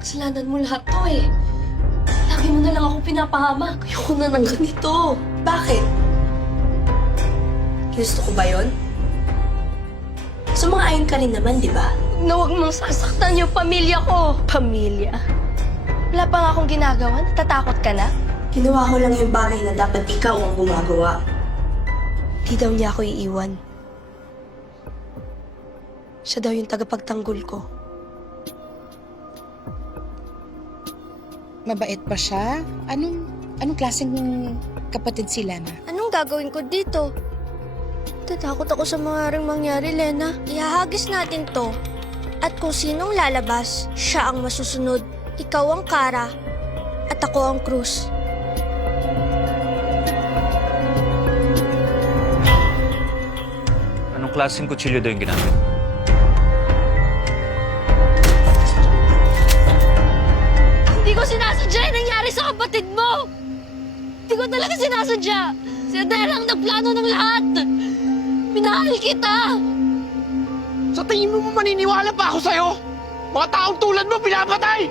Kasalanan mo lahat to eh. Lagi mo na lang ako pinapahamak. Ayoko na ng ganito. Bakit? Gusto ko ba yun? Sumang-ayon ka rin naman, di ba? Na huwag mong sasaktan yung pamilya ko. Pamilya? Wala pa nga akong ginagawa. Natatakot ka na? Ginawa ko lang yung bagay na dapat ikaw ang gumagawa. Di daw niya ako iiwan. Siya daw yung tagapagtanggol ko. Mabait ba siya? Anong klaseng kapatid si Lena? Anong gagawin ko dito? Tatakot ako sa mga ring mangyari, Lena. Ihahagis natin to. At kung sinong lalabas, siya ang masusunod. Ikaw ang Kara. At ako ang Cruz. Anong klaseng kutsilyo daw yung ginamit? Hindi ko sinasadya yung nangyari sa kapatid mo! Hindi ko talaga sinasadya! Si Adela ang nagplano ng lahat! Minahal kita! Sa tingin mo maniniwala pa ako sa'yo? Mga taong tulad mo, pinapatay!